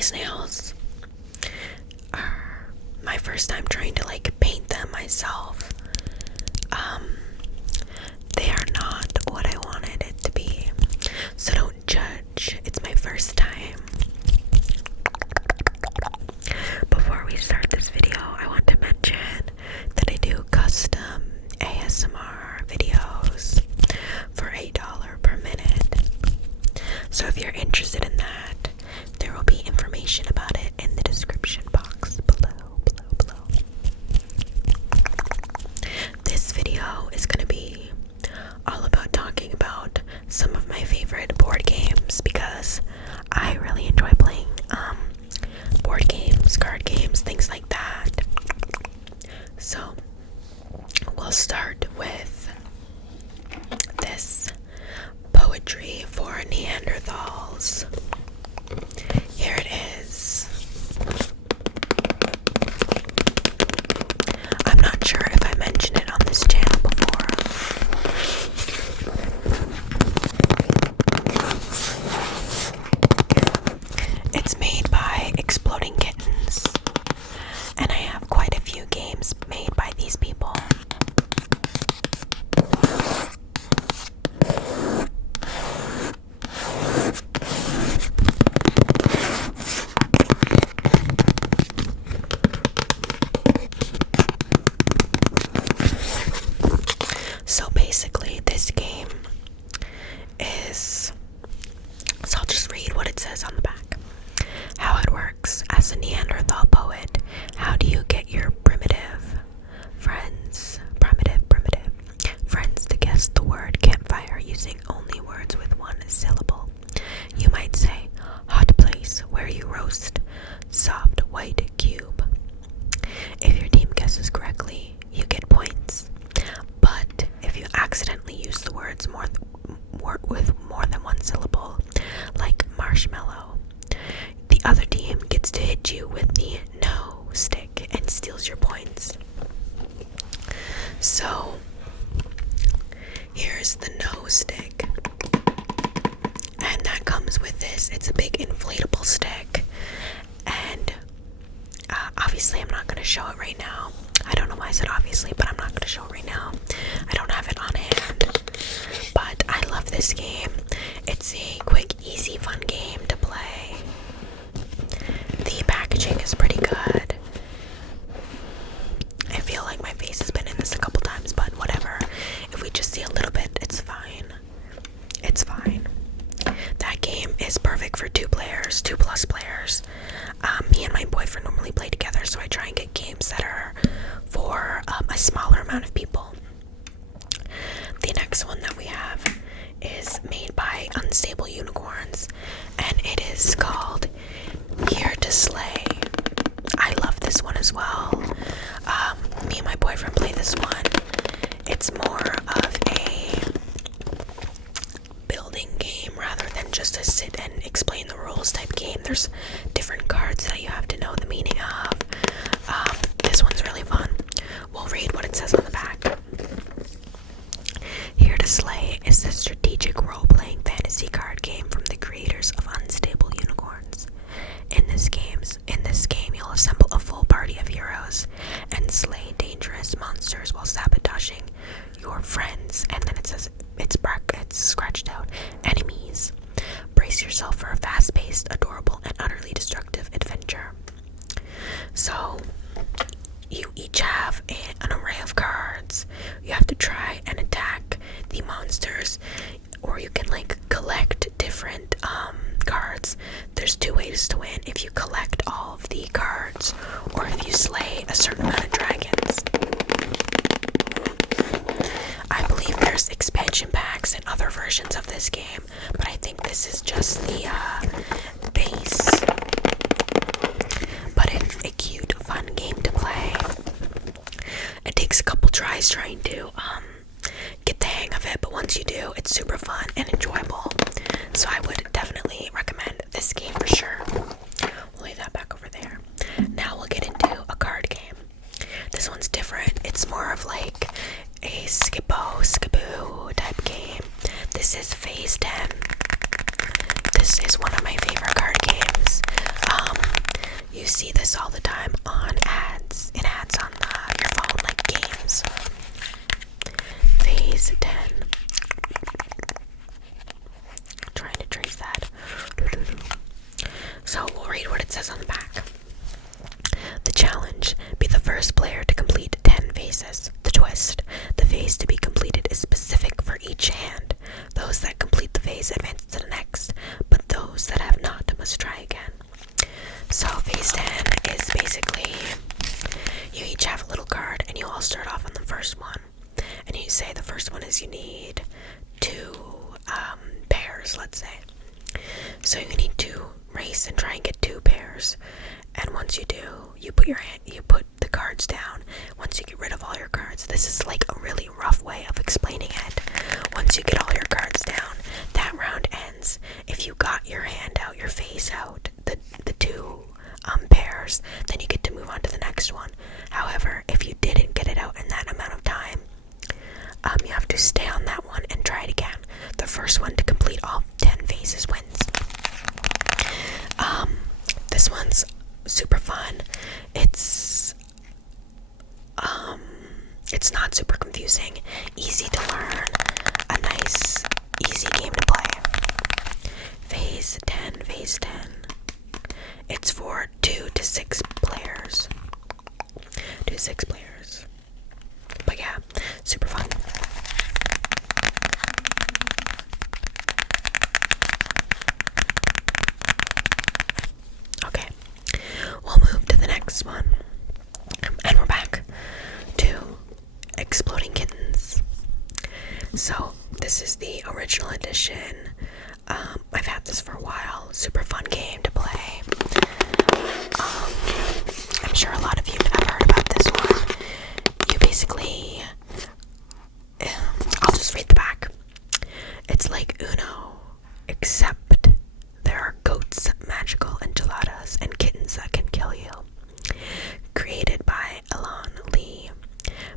these nails are my first time trying to like paint them myself. They are not what I wanted it to be, so don't judge. It's my first time. Before we start this video, I want to mention that I do custom ASMR videos for $8 per minute. So if you're interested in that, there will be information about it in the description box below. This video is going to be all about talking about some of my favorite board games because I really enjoy playing board games, card games, things like that. So we'll start with this poetry for Neanderthals. Here it is. I'm not sure if I mentioned it on this channel before. It's made by Exploding Kittens, and I have quite a few games made by these people. So basically this game is, so I'll just read what it says on the back. How it works. As a Neanderthal poet, how do you get your primitive friends to guess the word campfire using only words with one syllable? You might say, hot place where you roast soft white cube. If your team guesses correctly, you get points. But if you accidentally use the words with more than one syllable, like marshmallow, the other team gets to hit you with the no stick and steals your points. So here's the no stick, and that comes with this. It's a big inflatable stick, and obviously I'm not going to show it right now. I don't know why I said obviously, but I'm not going to show it right now. I don't have it on hand, but I love this game. It's a quick, easy, fun game to play. The packaging is pretty good. I feel like my face has been in this a couple times, but whatever. If we just see a little bit, it's fine. It's fine. That game is perfect for 2 players, 2+ players. Me and my boyfriend normally play together, so I try and get games that are for a smaller amount of people. The next one that we have is made by Unstable Unicorns, and it is called Here to Slay. I love this one as well. Me and my boyfriend play this one. It's more of a building game rather than just a sit and explain the rules type game. There's different cards that you have to know the meaning of. This one's really fun. We'll read what it says on the back. Here to Slay is a strategic role-playing fantasy card game from the creators of Unstable Unicorns. In this game, you'll assemble a full party of heroes and slay dangerous monsters while sabotaging your friends. And then it says it's scratched out enemies. Brace yourself for a fast-paced, adorable, and utterly destructive adventure. So you each have an array of cards. You have to try and attack the monsters, or you can like collect different cards. There's 2 ways to win: if you collect all of the cards, or if you slay a certain amount of dragons. I believe there's expansion packs and other versions of this game, but I think this is just the base. But it's a cute, fun game to play. It takes a couple tries trying to get the hang of it, but once you do, it's super fun and enjoyable. So I would definitely recommend this game for sure. We'll leave that back over there. Now we'll get into a card game. This one's different. It's more of like a skiboo type game. This is Phase 10. This is one of my favorite card games. You see this all the time on ads, in ads on your phone, like games. Phase 10. I'm trying to trace that. So we'll read what it says on the back. The challenge: be the first player to complete 10 phases. The twist: the phase to be completed is specific for each hand. Those that complete the phase advance to the next, but those that have not must try again. So phase 10 is basically, you each have a little card and you all start off on the first one. And you say the first one is you need 2 pairs, let's say. So you need to race and try and get 2 pairs. And once you do, you put the cards down. Once you get rid of all your cards, this is like a really rough way of explaining it. Once you get all your cards down, that round ends. If you got your hand out, your face out, the 2 pairs, then you get to move on to the next one. However, if you didn't get it out in that amount of time, you have to stay on that one and try it again. The first one to complete all 10 phases wins. This one's super fun. It's not super confusing, easy to learn, a nice, easy game to play. Phase 10. It's for 2 to 6 players. 2 to 6 players. But yeah, super fun. Okay, we'll move to the next one. And we're back to Exploding Kittens. So this is the original edition. I've had this for a while. Super fun game to play. I'm sure a lot of you have heard about this one. You basically, I'll just read the back. It's like Uno, except there are goats, magical enchiladas, and kittens that can kill you. Created by Elon Lee,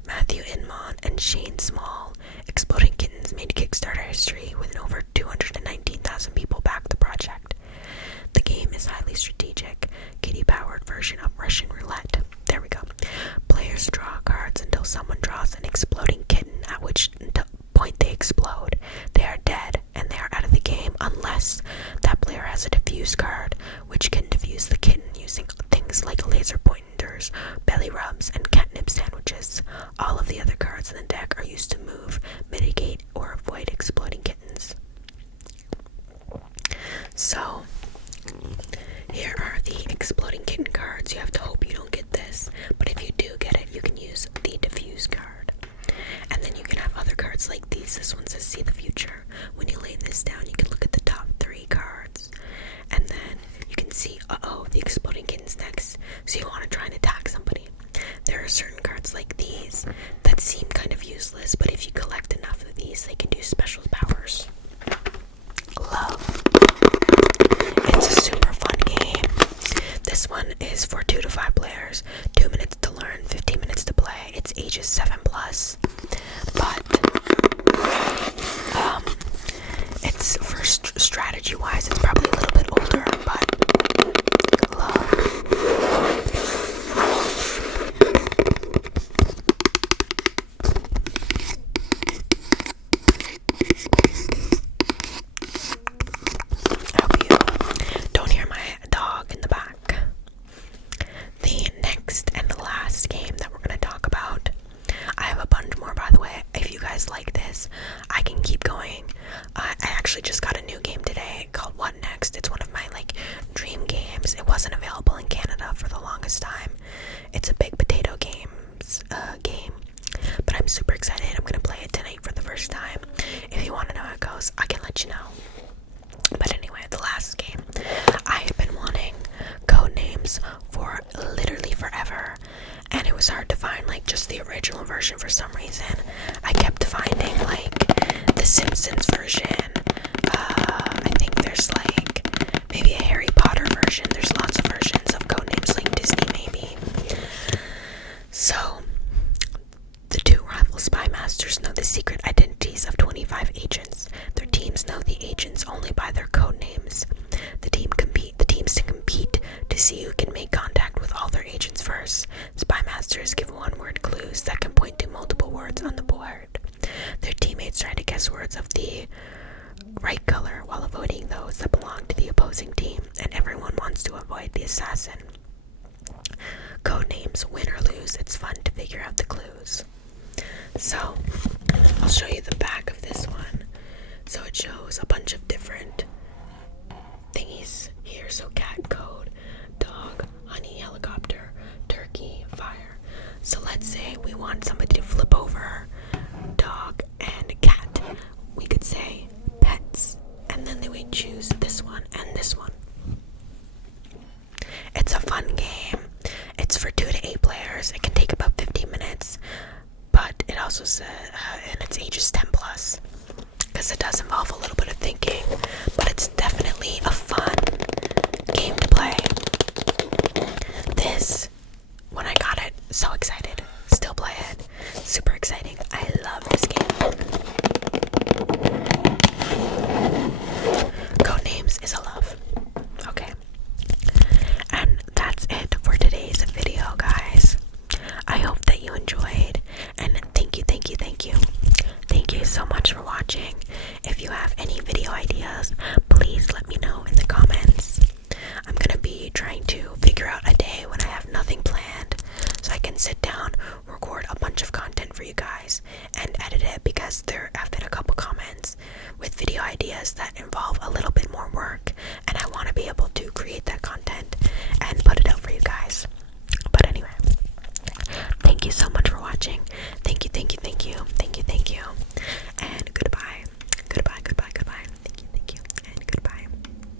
Matthew Inman, and Shane Small, Exploding Kittens made Kickstarter history with over 219,000 people back the project. The game is highly strategic, kitty-powered version of Russian roulette. There we go. Players draw cards until someone draws an exploding kitten, at which point they explode. They are dead, and they are out of the game unless that player has a diffuse card, which can diffuse the kitten using things like laser pointers, belly rubs, and catnip sandwiches. All of the other cards in the deck are used to move, mitigate, or avoid exploding kittens. So, here are the exploding kitten cards. You have to hope you don't get this, but if you do get it, you can use the diffuse card. And then you can have other cards like these. This one says see the future. When you lay this down, you can look at the top 3 cards. And then you can see, the exploding kitten's next. So you want to try and attack somebody. There are certain cards like these that seem kind of useless, but if you collect enough of these, they can do special powers. Love. It's a super fun game. This one is for 2 to 5 players. 2 minutes to learn, 15 minutes to play. It's ages 7+. But it's for strategy-wise, it's probably a little bit older, but love. I hope you don't hear my dog in the back. The next and the last game that we're going to talk about, I have a bunch more, by the way. If you guys like this, I can keep going. I actually just got a new game today called What Next. It's one of my dream games. It wasn't available in Canada for the longest time. It's a big potato game, but I'm super excited. I'm gonna play it tonight for the first time. If you want to know how it goes, I can let you know. But anyway, the last game, I have been wanting code names for literally forever, and it was hard to find just the original version for some reason. I kept finding the Simpsons version. I think there's maybe a Harry Potter version. There's lots of versions of codenames, like Disney maybe. So the 2 rival spy masters know the secret identities of 25 agents. Their teams know the agents only by their code names. The teams to compete to see who can make contact first. Spy masters give one-word clues that can point to multiple words on the board. Their teammates try to guess words of the right color while avoiding those that belong to the opposing team, and everyone wants to avoid the assassin. Codenames: win or lose. It's fun to figure out the clues. So, I'll show you the back of this one. So it shows a bunch of different thingies here. So cat, code, dog, honey, helicopter, turkey, fire. So let's say we want somebody to flip over dog and cat. We could say pets, and then they would choose this one and this one. It's a fun game. It's for 2 to 8 players. It can take about 15 minutes, but it also says, and its age is 10 plus, because it does involve a little bit of thinking, but it's definitely a fun game to play. This, when I got it, so excited. Still play it. Super exciting. I love this game. Codenames is a love. Okay. And that's it for today's video, guys. I hope that you enjoyed, and thank you. Thank you so much for watching. If you have any video ideas, please let me know in the comments. I'm gonna be trying to figure out a day when I have nothing planned, so I can sit down, record a bunch of content for you guys, and edit it, because there have been a couple comments with video ideas that involve a little bit more work, and I want to be able to create that content and put it out for you guys. But anyway, thank you so much for watching.